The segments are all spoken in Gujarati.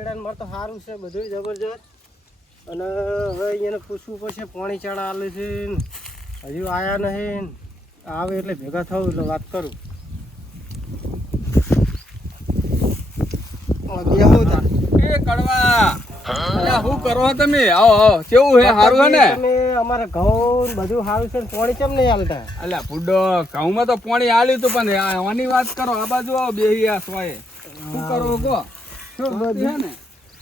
એડા મારે તો સારું છે બધું જબરજસ્ત. અને હવે એને પૂછવું પડશે પાણી ચાળા આલે છે ને હજુ આયા નહીં. આવે એટલે ભેગા થવું એટલે વાત કરું. એ કડવા અલ્યા શું કરો તમે? આવો આવો કેવું હે? સારું હે ને? તમે અમારે ઘઉં ને બધું સારું છે ને પાણી કેમ નહીં હાલતા? અલ્યા ફૂડો ઘઉંમાં તો પાણી આલ્યું તું પણ આની વાત કરો. આ બાજુ આવો બેહી આ સોય. શું કરો કહો? શું હે ને?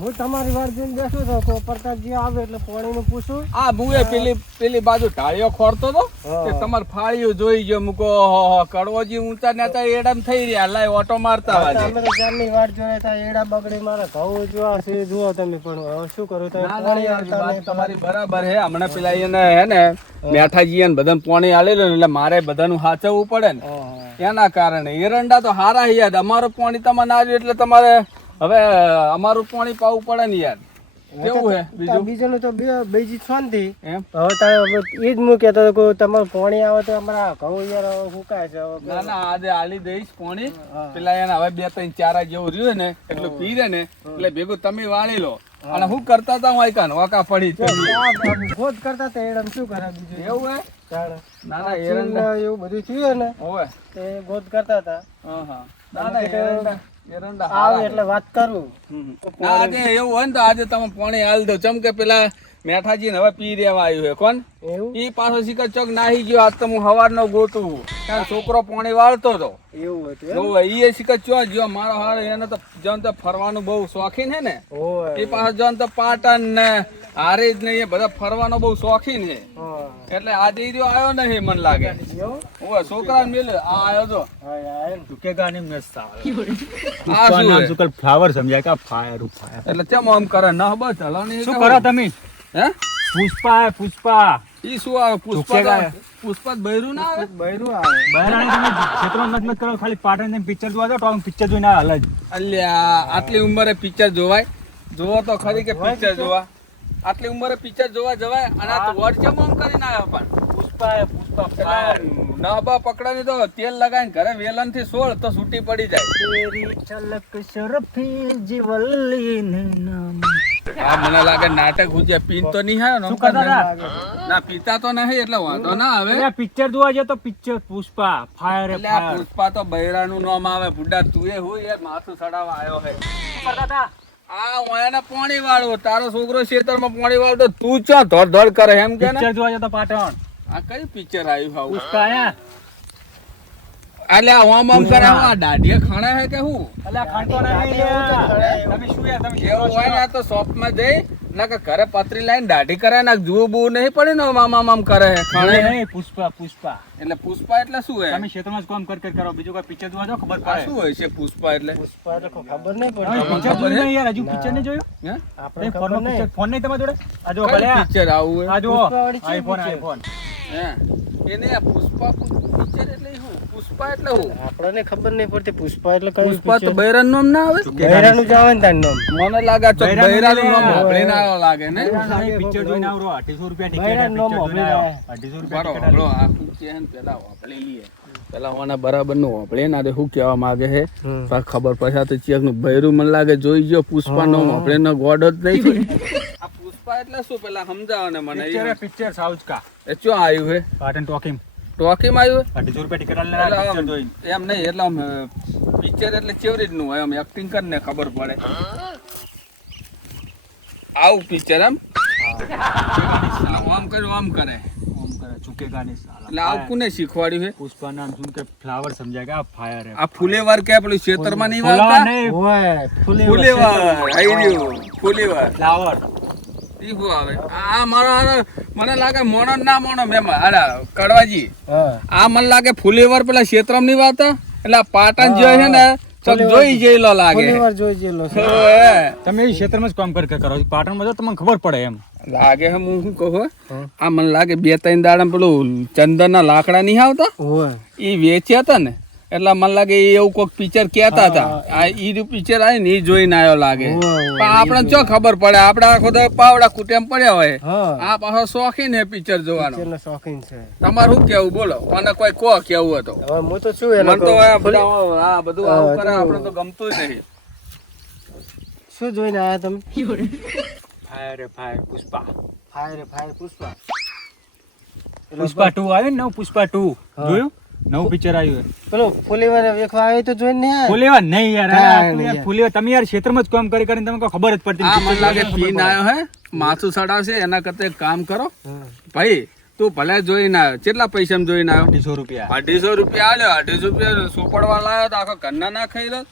હું તમારી વાત જોઈને બેઠો હતો તો પ્રતાપજી આવે એટલે પાણીનું પૂછું. આ બુએ પેલી બાજુ ઢાળીઓ ખોરતો તો કે તમાર ફાળીઓ જોઈ ગયો મૂકો. કડવોજી ઊંચા નેતા એડામ થઈ રહ્યા. લાય ઓટો મારતા વાજે. અમે તો જાનની વાત જોયા તા એડા બગડી મારા ઘઉં જોવા છે જુઓ તમે. પણ હવે શું કરું તમે પાણી આવતા નહીં. તમારી બરાબર હે. હમણાં પેલા એને હે ને મેઠાજી ને બધાને પાણી આલેલું એટલે મારે બધાનું સાચવવું પડે ને એના કારણે. એરંડા તો હારા યાર. અમારું પાણી તમને આવ્યું એટલે તમારે હવે અમારું પાણી પાવું પડે ને યાર. કેવું હે બીજું? બીજાનું તો બીજી શાંતિ. એમ હવે તારે એ જ હું કહેતો હતો કે તમારું પાણી આવે તો અમારા ઘઉં યાર સુકાય છે. ના ના આજે આલી દઈશ પાણી. પેલા એને હવે 2-3 ચારા જેવું રહ્યું ને એટલું પી રે ને એટલે ભેગું તમે વાળી લો. અને હું કરતા હતા વાયકાન વાકા પડી ગોદ કરતા હતા એડમ શું કરે બીજું? એવું હે? ના ના એરંડા એવું બધું થયું ને ઓય એ ગોદ કરતા હતા. હા ના ના એરંડા આવે એટલે વાત કરું. ના આજે એવું હોય ને તો આજે તમે પાણી હાલ દો. ચમ કે પેલા મેઠાજી ને હવે પી રેવા આવ્યું હે. કોણ એવું? ઈ પાછો શિખર ચોક નાહી ગયો. આજ તો હું સવારનો ગોતું. કારણ છોકરો પાણી વાળતો હતો. એવું હતું ઈ શિખર ચો ગયો મારો હાર. એને તો જન તો ફરવાનું બહુ શોખીન હે ને. એ પાછો જન તો પાટણ ને હારીજ ને એ બધા ફરવાનો બહુ શોખીન છે. એટલે આજે ઈ આવ્યો નહીં મને લાગે. ઓય છોકરા મેલ આ આવ્યો તો ફ્લાવર સમજાય કે ફાયર ફાયર એટલે કેમ આમ કરે ન બસ હલાની શું કરો તમે? હે પુષ્પા ઈ શું આવે? પુષ્પા બૈરું ના આવે? બૈરું આવે. બહેરાણી તમે ક્ષેત્રમાં મત કરો. ખાલી પાટણ પિક્ચર જોવા જાવ તો પિક્ચર જોઈને હાલ જ. અલ્યા આટલી ઉંમરે પિક્ચર જોવાય? જોવો તો ખરી કે પિક્ચર જોવા? આટલી ઉંમરે પિક્ચર જોવા જવાય? અને આ વોટ કેમ આમ કરીને આવ્યો? પણ પુષ્પા નહબા પકડાની તો તેલ લગાવીને ઘરે વેલન થી સોળ તો છૂટી પડી જાય. તેરી ચલક શરફી જીવલ્લી ને નામ. હા મને લાગે નાટક હુજે. પીન તો નહીં આવ્યો શું કરતા હતા? ના પીતા તો નહીં એટલે વાંધો ના આવે. પિક્ચર જોવા જાય તો પિક્ચર પુષ્પા ફાયર એટલે આ પુષ્પા તો બૈરાનું નામ આવે. બુડા તું એ હું યાર માથું ચડાવવા આવ્યો હે. આ ઓયાના પાણી વાળવો. તારો છોકરો ખેતરમાં પાણી વાળતો તું ચો ધડ ધડ કરે એમ કે પિક્ચર જોવા જાય તો પાટણ. આ કઈ પિક્ચર આવ્યું હાવ? પુષ્પા આયા એટલે આમ આમ કરે આ દાઢિયા ખાણા હે કે હું? અલ્યા ખાંટો નહીં યાર. તમે શું યાર તમે એવું હોય ને તો શોપમાં જઈ ના કે ઘરે પતરી લાઈને દાઢી કરે ને જુઓ બુ નહીં પડે ને આમ આમ કરે ખાણે. નહીં પુષ્પા એટલે પુષ્પા એટલે શું હે? તમે ક્ષેત્રમાં જ કામ કર કરો. બીજું કોઈ પિક્ચર જોવા જાવ ખબર પડે. શું હોય છે પુષ્પા એટલે? પુષ્પા એટલે ખબર નહીં તમે પડતી. પિક્ચર જોયું નહીં યાર? હજુ પિક્ચર નહીં જોયું? હે આપણે ફોન ખબર નહીં. નહીં તમારી જોડે? આ જો કઈ ભલે પિક્ચર આવું હોય? આ જો પુષ્પાવાળી છે આઈફોન picture. આઈફોન હે એને આ પુષ્પા પિક્ચર એટલે શું? પુષ્પા એટલે શું? આપણને ખબર નહીં પડતી પુષ્પા એટલે કયું પુષ્પા તો picture? બૈરાનું નામ ના આવે? બૈરાનું જ આવે ને તારું નામ. મને લાગે તો બૈરાનું નામ હોય. સાંભળીને આવ્યો લાગે ને. પિક્ચર જોઈને આવરો 250 રૂપિયા બૈરાનું નામ ટિકિટ જોઈને આવ્યો. 250 રૂપિયા બરો હમણો આ શું કહે ને પેલા વાપરી લઈએ. પેલા ઓના બરાબર નું વાપરે ને આ શું કહેવા માંગે છે પણ ખબર પછી તો ચેક નું બૈરું મને લાગે જોઈ ગયો. પુષ્પા નો વાપરે નો ગોડ જ નહીં. આ પુષ્પા એટલે શું પેલા સમજાવો ને મને. પિક્ચર સાઉથ કા એ ચો આવ્યું હે? પાટણ ટોકિંગ ટોકીમાં આવ્યું 250 રૂપિયા ટિકિટ પિક્ચર જોઈને. એમ નહીં એટલે આમ પિક્ચર એટલે કેવી રીતનું હોય? આમ એક્ટિંગ કરીને ખબર પડે. આવું પિક્ચર એમ આમ કર્યું આમ કરે ઓમ કરે ચૂકેગા નહીં સાલા. એટલે આવું કોને શીખવાડ્યું છે? પુષ્પા નામ સુન કે ફ્લાવર સમજાય કે આ ફાયર હે. આ ફુલેવાર કે પેલું ખેતરમાં નહીં ફુલાવર વાવતા? નહીં, હોય ફુલેવાર આઈ રહ્યું ફુલેવાર. ફ્લાવર. ઈ શું આવે? આ મારો મને લાગે મોણો ના મોણો મેમાં આલા કડવાજી. હા. આ મને લાગે ફુલેવાર પેલા ખેતરમાં નહીં વાવતા? એટલે આ પાટણ જે છે ને તો જોઈ જેલો લાગે. ફુલેવાર જોઈ જેલો છે. ઓએ. તમે એ ક્ષેત્રમાં જ કામ કરો. પાટણમાં જો તમને ખબર પડે એમ. લાગે હે હું શું કહું? આ મને લાગે 2-3 દાડા પેલું ચંદનના લાકડા નહીં આવતા હોય. એ વેચ્યા હતા ને એટલે મને લાગે એ એવું કોઈક પિક્ચર કહેતા હતા. આ ઈ પિક્ચર આવી ને એ જોઈને આવ્યો લાગે. પણ આપણે ચો ખબર પડે? આપણે આખો દા પાવડા કુટેમ પડ્યા હોય. હા. આ પાછો શોખીન હે પિક્ચર જોવાનો. પિક્ચરનો શોખીન છે. તમારું શું કેવું બોલો? અને કોઈ કો કેવું હતો? હવે હું તો શું એને મને તો કહું? આ બધા આ બધું આવું કરે આપણે તો ગમતું જ નહીં. શું જોઈને આયા તમે? ફાયર રે ફાયર પુષ્પા. ફાયર પુષ્પા. પુષ્પા 2 આવ્યું ને, નવું પુષ્પા 2 હા. જોયું? નવું પિક્ચર આવ્યું. પેલો ફુલેવર વેખવા આવ્યો તો જોઈને નહીં આયા? ફુલેવા નહીં યાર, હા, આ તું નહીં યાર યાર. ફુલેવા તમે યાર ક્ષેત્રમાં જ કામ કરી કરીને તમને કોઈ ખબર જ પડતી આ નથી. મને લાગે પીન આવ્યો હે માથું સડાવશે એના કરતા એક કામ કરો હા. ભાઈ તું ભલે જોઈને આવ્યો કેટલા પૈસામાં જોઈને આવ્યો 250 રૂપિયા. 250 રૂપિયા આલ્યો 250 રૂપિયા સોપડવા લાવ્યો તો આખો ઘરના ના ખાઈ લો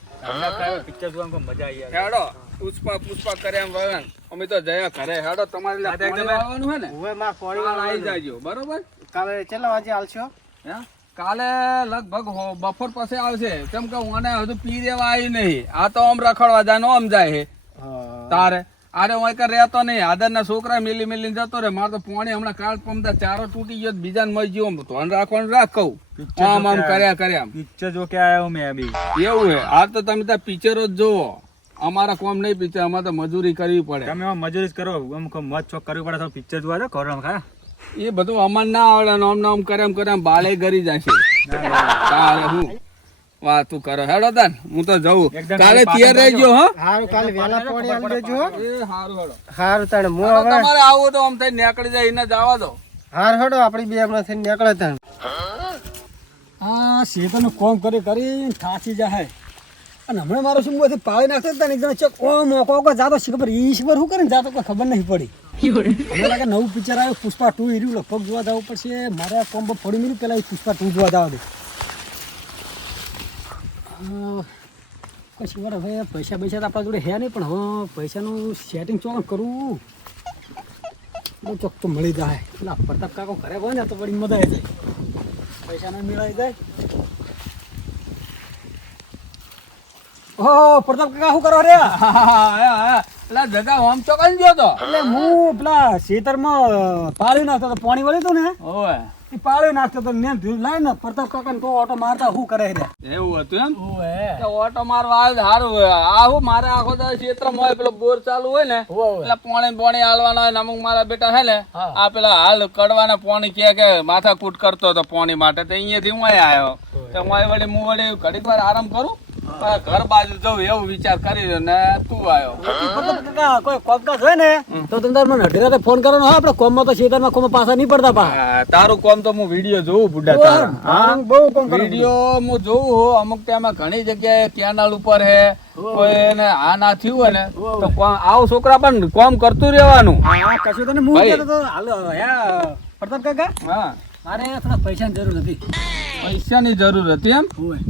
પિક્ચર જોવામાં મજા આવી યાર. હેડો પુષ્પા કરે એમ વગન અમે તો જયા ઘરે હેડો તમારે લે પાણી વાળવાનું હે ને હવે માં પાણી કાલ આવી વાળવાનું. જાજો બરોબર કાલે કેટલા વાગે આલશો? હે? કાલે લગભગ બપોર પછી આવશે કેમ કે મને હજુ પી દેવા આવી નહીં આ તો આમ રખડવા જાય નો આમ જાય હે હા. તારે અરે હું કઈ રહેતો નહીં આદરના છોકરા મિલી મિલીને જતો રે મારે તો પાણી હમણાં કાલ પમતા ચારો તૂટી ગયો બીજાને મળી ગયો ધોન રાખવાનું રાખ કહું આમ આમ કર્યા પિક્ચર જો કે આયો મેં બી. એવું હે આ તો તમે ત્યાં પિક્ચરો જ જોવો અમારા કોમ નહીં પિક્ચર અમારે તો મજૂરી કરવી પડે તમે એમાં મજૂરી જ કરો, અમુક મત ચોક કરવી પડે તો પિક્ચર જોવા દો કરો ખા. એ બધું અમાર ના આવડે ને આમ કરે એમ બાલે ગરી જશે તારે હું વાતું કરો હેડો તાન હું તો જઉં એકદમ કાલે પાટણ તૈયાર રહેજો હો હારું કાલે વહેલા પાણી આલી દેજો હો. એ હારું હેડો હારું તાણે હું હેડો, હવે તમારે આવું તો આમ થઈ નીકળી જાય એને જવા દો હાર હેડો આપણી બે હમણાં થઈને નીકળે તાણ. આ શેતરનું કોમ કરી થાચી જાય અને હમણાં મારો શું બધી પાળી નાખતો હતા ને એકદમ ચેક ઓકો જાતો ખબર ઈશ્વર શું કરે ને જાતો કોઈ ખબર નહીં પડી. મને લાગે નવું પિક્ચર આવ્યું પુષ્પા 2 હીરું લગભગ જોવા જવું પડશે. મારે આ કોમ્બો ફોડી મિલી પેલા એ પુષ્પા 2 જોવા જવા દે. પછી વાર હવે પૈસા તો આપણા જોડે હે નહીં પણ હવે પૈસાનું સેટિંગ ચોક કરવું બહુ ચોક તો મળી જાય. પેલા પ્રતાપ કાકો ઘરે હોય ને તો વળી મજા આવી જાય, પૈસા ના મેળાઈ જાય. ઓહો પ્રતાપ કાકા શું કરો રે? પેલા જગા આમ ચોકન ગયો તો એટલે હું પેલા ખેતરમાં પાળી નાખતો હતો, પાણી વળ્યું હતું ને ઓય એ પાળી નાખતો હતો મેં લાઈ ને પ્રતાપ કાકા ને ઓટો મારતા શું કરે રે? એવું હતું એમ ઓએ તો ઓટો મારવા આવે સારું હોય આ હું મારે આખો દાડો ક્ષેત્રમાં હોય પેલો બોર ચાલુ હોય ને એટલે પોણી હાલવાના હોય ને અમુક મારા બેટા હે ને આ પેલા હાલ કડવાના પોણી કે માથા કૂટ કરતો હતો પોણી માટે તો અહીંયાથી હું આવ્યો તો હું વળી ઘડીક વાર આરામ કરું ઘર બાજુ જવું એવું વિચાર કરી રહ્યો ને તું આવ્યો પ્રતાપ કાકા કોઈ કોમકાજ હોય ને તો તમે મને અઢી રાતે ફોન કરવાનો. આપણે કોમમાં તો ખેતરમાં કોમ પાછા નહીં પડતા પા. તારું કોમ તો હું વિડીયો જોઉં બુઢા તારા હા બહુ કોમ કરો. વિડીયો હું જોઉં હું અમુક ટાઈમે ઘણી જગ્યાએ કેનાલ ઉપર હે કોઈ એને આ ના થયું હોય ને તો આવું છોકરા પણ કોમ કરતું રહેવાનું હા કશું તને હું ભાઈ. કહેતો તો હાલો હે પ્રતાપ કાકા હા મારે થોડા પૈસાની જરૂર હતી. પૈસાની જરૂર હતી એમ ઓય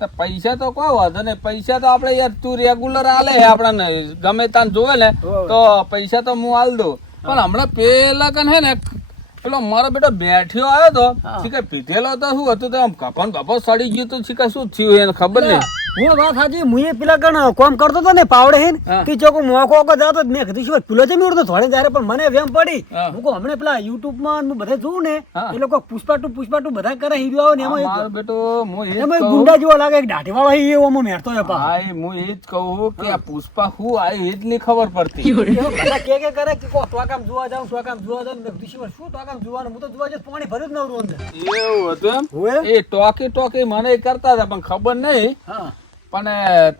તો પૈસા તો કોઈ વાંધો નહીં પૈસા તો આપણે યાર તું રેગ્યુલર આલે હે આપણને ગમે તાન જોવે ને તો પૈસા તો હું આલ દઉં પણ હમણાં પેલા કન હે ને પેલો મારો બેટો બેઠ્યો આવ્યો તો શીખે પીધેલો તો શું હતું તો આમ કપન કપો સડી ગયું તો શીખે શું થયું એને ખબર નહીં હું વાત સાચી મુએ પેલા ગણ કોમ કરતો હતો ને પાવડે હે હા. કે ચોકો મોકો જાતો મેં કીધું શું પેલો છે મેં થોડે ત્યારે પણ મને વેમ પડી. હા. હું કહું હમણાં પેલા યુટ્યુબ માં હું બધા જોઉં ને હા. એ લોકો પુષ્પા ટુ બધા કરે હીરો આવે ને એમાં મારો બેટો હું એ જ એમાં એક કહું ગુંડા જેવો લાગે એક દાઢી વાળો એ એવો હું મેરતો હોય પા. ભાઈ હું એ જ કહું કે આ પુષ્પા હું આ એ જ નહીં ખબર પડતી એવો બધા કે કરે કે કો તો કામ જોવા જાઉં તો કામ જોવા જાઉં મેં કીધું શિવા, શું તો કામ જોવાનું હું તો જોવા જઈશ પાણી ભર્યું જ નવરું અંદર. એવું હતું હોવે? એમ એ ટોકી મને કરતા હતા પણ ખબર નહીં હા પણ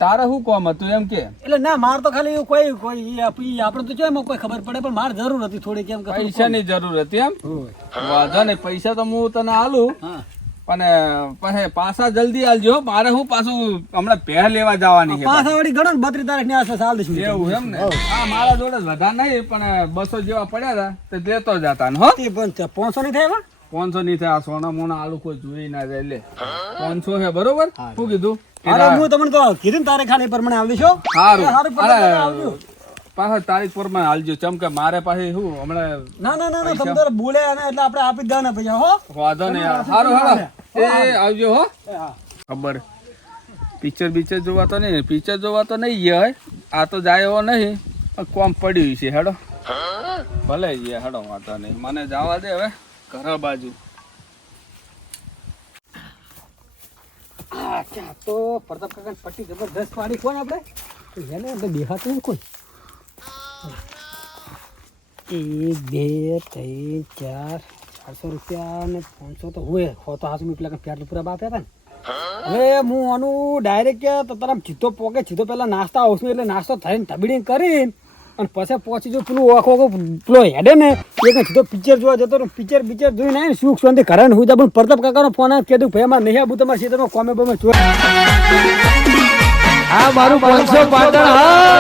તારે શું કોમ હતું એમ કે એટલે ના માર તો ખાલી એવું કોઈ આપણે તો જો એમાં કોઈ ખબર પડે પણ મારે જરૂર હતી થોડી કેમ કે પૈસાની જરૂર હતી એમ હોવે. વાંધો નહીં પૈસા તો હું તને આલું હા પણ પછી પાછા જલ્દી આલજો હો. મારે હું પાછું હમણાં પહે લેવા જવાની છે પાછા વળી ગણો ને 32 તારીખ ની આસપાસ હાલ દઈશું. એવું એમ ને હા મારા જોડે વધારે નહીં પણ 200 જેવા પડ્યા હતા તે દેતો જતા ને હો તે પણ તે 500 ની થાય 500 ની થાય સોના મોના આલુ કોઈ જોઈ ના જાય લે 500 છે બરોબર શું કીધું અરે હું તમને તો કીધું ને તારે ખાલી પ્રમાણે આવી દઈશું. સારું સારું પગાર આવજો. પાછા તારીખ પર માં હાલજો ચમ કે મારે પાછી શું હમણાં ના તમે તો બોલ્યા ને એટલે આપણે આપી જ દેવાના પૈસા હો. વાંધો નહીં યાર સારું હાલો એ આવજો હો હા ખબર પિક્ચર જોવા તો નહીં પિક્ચર જોવા તો નહીં ગયા આ તો જાય એવો નહીં પણ કોમ પડ્યું છે હેડો ભલે ગયા હેડો વાંધો નહીં મને જવા દે હવે ઘર બાજુ ક્યાં તો પ્રતાપ કાકા પટ્ટી જબરદસ્ત પાડી કોણ આપણે એને આપણે દેખાતું નહીં કોઈ. 1 2 3 4 400 રૂપિયા ને 500 તો હોય હો તો હાથ પેલા પેટ્રોલ પૂરા આપ્યા હતા ને હવે હું આનું ડાયરેક્ટ કે તો તારા સીધો પોકે સીધો પેલા નાસ્તા આવશું એટલે નાસ્તો થઈને તબડી કરીને અને પછી પહોંચી જો પેલું આખો પેલો હેડે ને એ સીધો પિક્ચર જોવા જતો પિક્ચર જોઈને આવીને સુખ શાંતિ ઘરે હું પણ પ્રતાપ કાકાનો ફોન આવ્યો કીધું ભાઈ અમારે નહીં આવું તમારા ક્ષેત્રમાં કોમે બમે આ મારું 500 પાટણ હા